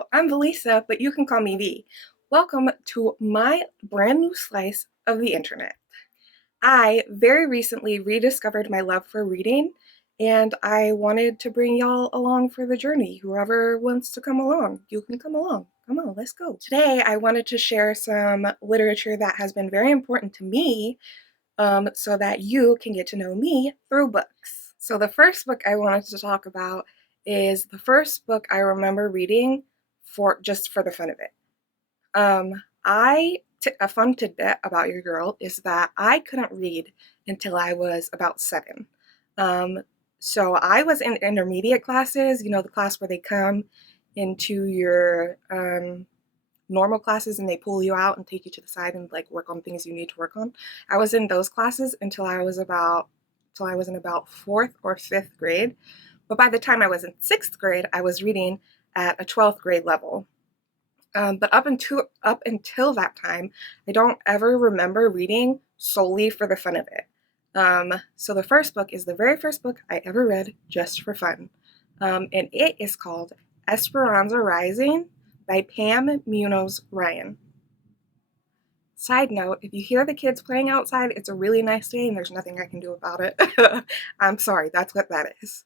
Hello, I'm Valisa, but you can call me V. Welcome to my brand new slice of the internet. I very recently rediscovered my love for reading, and I wanted to bring y'all along for the journey. Whoever wants to come along, you can come along. Come on, let's go. Today, I wanted to share some literature that has been very important to me so that you can get to know me through books. So, the first book I wanted to talk about is the first book I remember reading for just for the fun of it. A fun tidbit about your girl is that I couldn't read until I was about 7. Um, so I was in intermediate classes, the class where they come into your normal classes and they pull you out and take you to the side and like work on things you need to work on. I was in those classes until I was in about 4th or 5th grade. But by the time I was in 6th grade, I was reading at a 12th grade level. But up until that time, I don't ever remember reading solely for the fun of it. So the first book is the very first book I ever read just for fun, and it is called Esperanza Rising by Pam Munoz Ryan. Side note, if you hear the kids playing outside, it's a really nice day and there's nothing I can do about it. I'm sorry, that's what that is.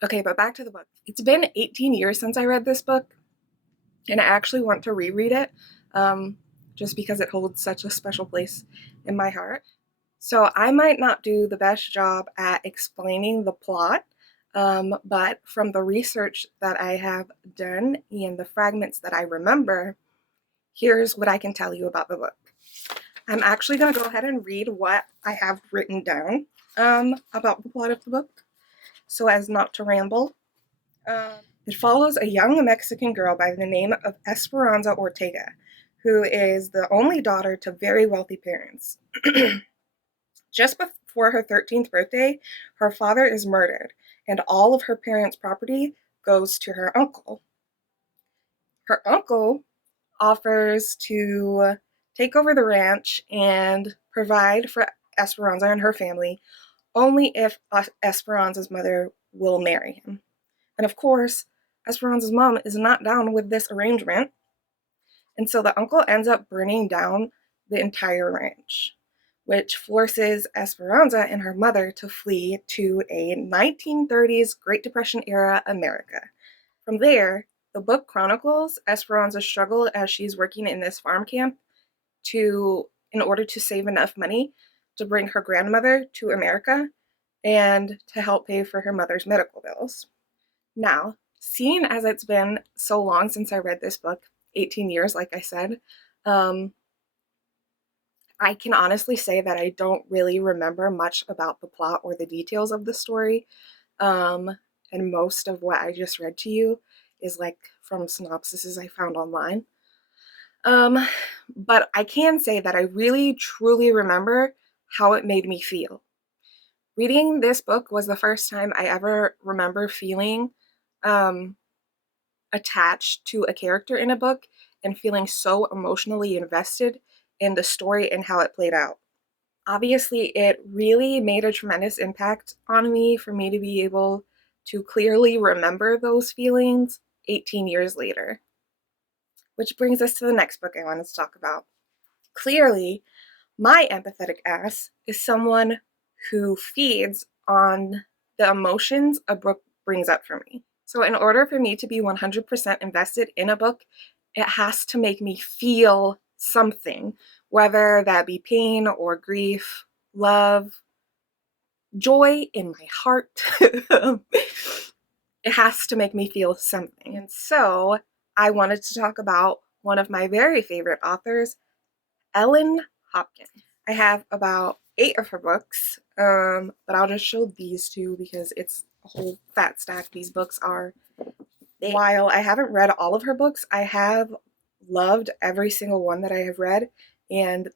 Okay, but back to the book. It's been 18 years since I read this book, and I actually want to reread it just because it holds such a special place in my heart. So I might not do the best job at explaining the plot, but from the research that I have done and the fragments that I remember, here's what I can tell you about the book. I'm actually going to go ahead and read what I have written down about the plot of the book, so as not to ramble. It follows a young Mexican girl by the name of Esperanza Ortega, who is the only daughter to very wealthy parents. Just before her 13th birthday, her father is murdered, and all of her parents' property goes to her uncle. Her uncle offers to take over the ranch and provide for Esperanza and her family only if Esperanza's mother will marry him. And of course, Esperanza's mom is not down with this arrangement, and so the uncle ends up burning down the entire ranch, which forces Esperanza and her mother to flee to a 1930s Great Depression era America. From there, the book chronicles Esperanza's struggle as she's working in this farm camp in order to save enough money to bring her grandmother to America and to help pay for her mother's medical bills. Now, seeing as it's been so long since I read this book, 18 years, like I said, I can honestly say that I don't really remember much about the plot or the details of the story. And most of what I just read to you is like from synopsises I found online. But I can say that I really truly remember how it made me feel. Reading this book was the first time I ever remember feeling attached to a character in a book and feeling so emotionally invested in the story and how it played out. Obviously, it really made a tremendous impact on me for me to be able to clearly remember those feelings 18 years later. Which brings us to the next book I wanted to talk about. Clearly, my empathetic ass is someone who feeds on the emotions a book brings up for me. So in order for me to be 100% invested in a book, it has to make me feel something, whether that be pain or grief, love, joy in my heart. It has to make me feel something. And so I wanted to talk about one of my very favorite authors, Ellen Hopkins. I have about 8 of her books, but I'll just show these 2 because it's a whole fat stack. These books are big. While I haven't read all of her books, I have loved every single one that I have read, and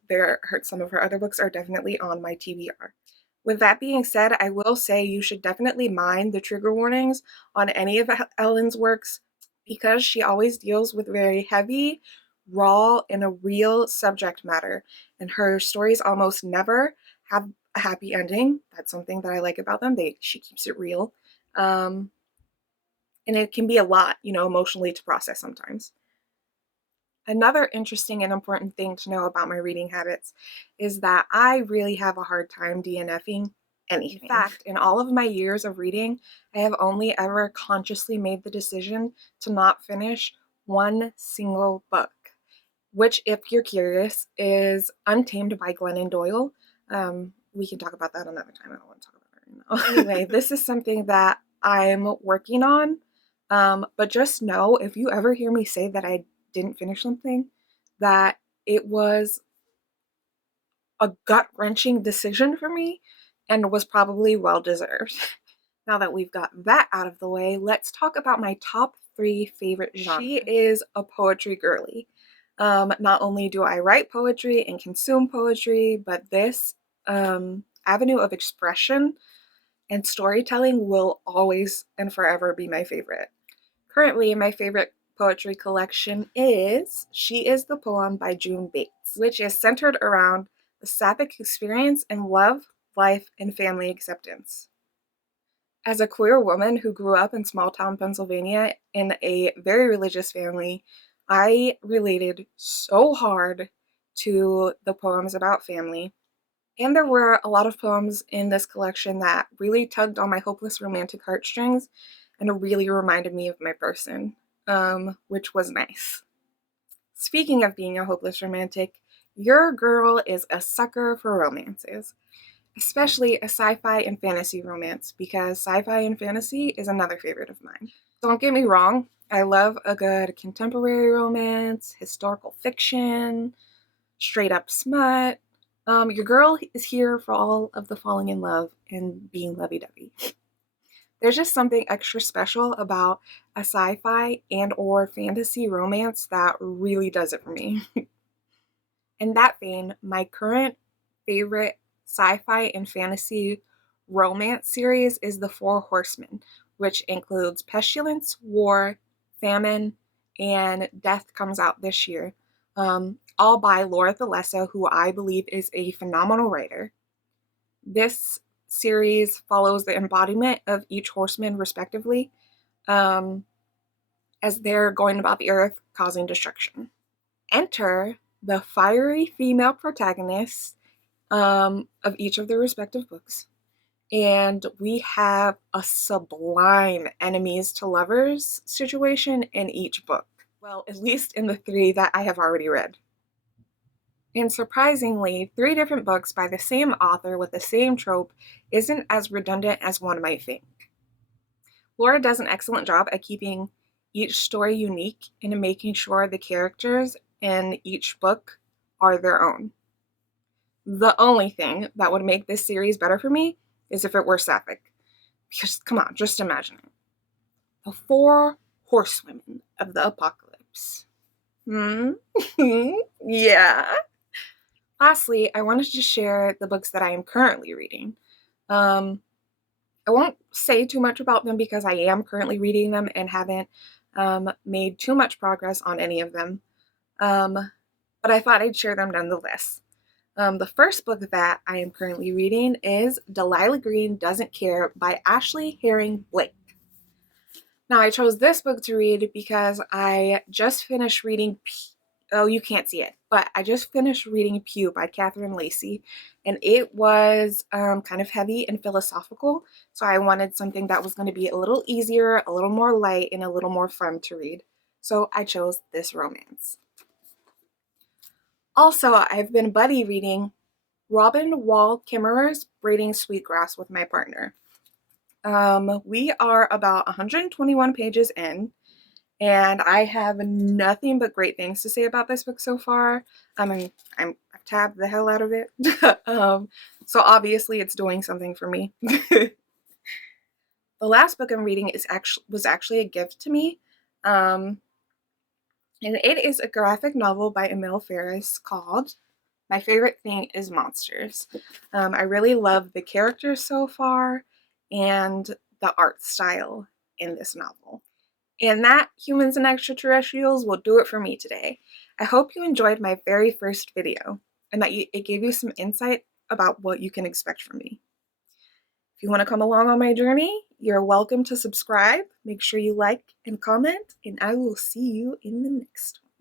some of her other books are definitely on my TBR. With that being said, I will say you should definitely mind the trigger warnings on any of Ellen's works because she always deals with very heavy, raw, and a real subject matter, and her stories almost never have a happy ending. That's something that I like about them. She keeps it real. And it can be a lot, emotionally to process sometimes. Another interesting and important thing to know about my reading habits is that I really have a hard time DNFing anything. In fact, in all of my years of reading, I have only ever consciously made the decision to not finish one single book, which, if you're curious, is Untamed by Glennon Doyle. We can talk about that another time. I don't want to talk about it right now. Anyway, this is something that I'm working on. But just know, if you ever hear me say that I didn't finish something, that it was a gut-wrenching decision for me and was probably well-deserved. Now that we've got that out of the way, let's talk about my top 3 favorite genres. She is a poetry girly. Not only do I write poetry and consume poetry, but this avenue of expression and storytelling will always and forever be my favorite. Currently, my favorite poetry collection is She Is the Poem by June Bates, which is centered around the sapphic experience in love, life, and family acceptance. As a queer woman who grew up in small town Pennsylvania in a very religious family, I related so hard to the poems about family. And there were a lot of poems in this collection that really tugged on my hopeless romantic heartstrings and really reminded me of my person, which was nice. Speaking of being a hopeless romantic, your girl is a sucker for romances, especially a sci-fi and fantasy romance, because sci-fi and fantasy is another favorite of mine. Don't get me wrong, I love a good contemporary romance, historical fiction, straight up smut. Your girl is here for all of the falling in love and being lovey-dovey. There's just something extra special about a sci-fi and or fantasy romance that really does it for me. In that vein, my current favorite sci-fi and fantasy romance series is The Four Horsemen, which includes Pestilence, War, Famine, and Death comes out this year. All by Laura Thalessa, who I believe is a phenomenal writer. This series follows the embodiment of each horseman respectively, as they're going about the earth causing destruction. Enter the fiery female protagonists of each of their respective books. And we have a sublime enemies to lovers situation in each book. Well, at least in the 3 that I have already read. And surprisingly, 3 different books by the same author with the same trope isn't as redundant as one might think. Laura does an excellent job at keeping each story unique and making sure the characters in each book are their own. The only thing that would make this series better for me is if it were sapphic. Because, come on, just imagine it. The 4 horsewomen of the apocalypse. Yeah. Lastly, I wanted to share the books that I am currently reading. I won't say too much about them because I am currently reading them and haven't made too much progress on any of them. But I thought I'd share them nonetheless. The first book that I am currently reading is Delilah Green Doesn't Care by Ashley Herring Blake. Now, I chose this book to read because I just finished reading you can't see it, but I just finished reading Pew by Catherine Lacey, and it was kind of heavy and philosophical, so I wanted something that was going to be a little easier, a little more light, and a little more fun to read. So I chose this romance. Also, I've been buddy reading Robin Wall Kimmerer's Braiding Sweetgrass with my partner. We are about 121 pages in, and I have nothing but great things to say about this book so far. I've tabbed the hell out of it. So obviously it's doing something for me. The last book I'm reading was actually a gift to me. And it is a graphic novel by Emil Ferris called My Favorite Thing is Monsters. I really love the characters so far and the art style in this novel. And that, humans and extraterrestrials, will do it for me today. I hope you enjoyed my very first video and that it gave you some insight about what you can expect from me. If you want to come along on my journey, You're welcome to subscribe. Make sure you like and comment, and I will see you in the next one.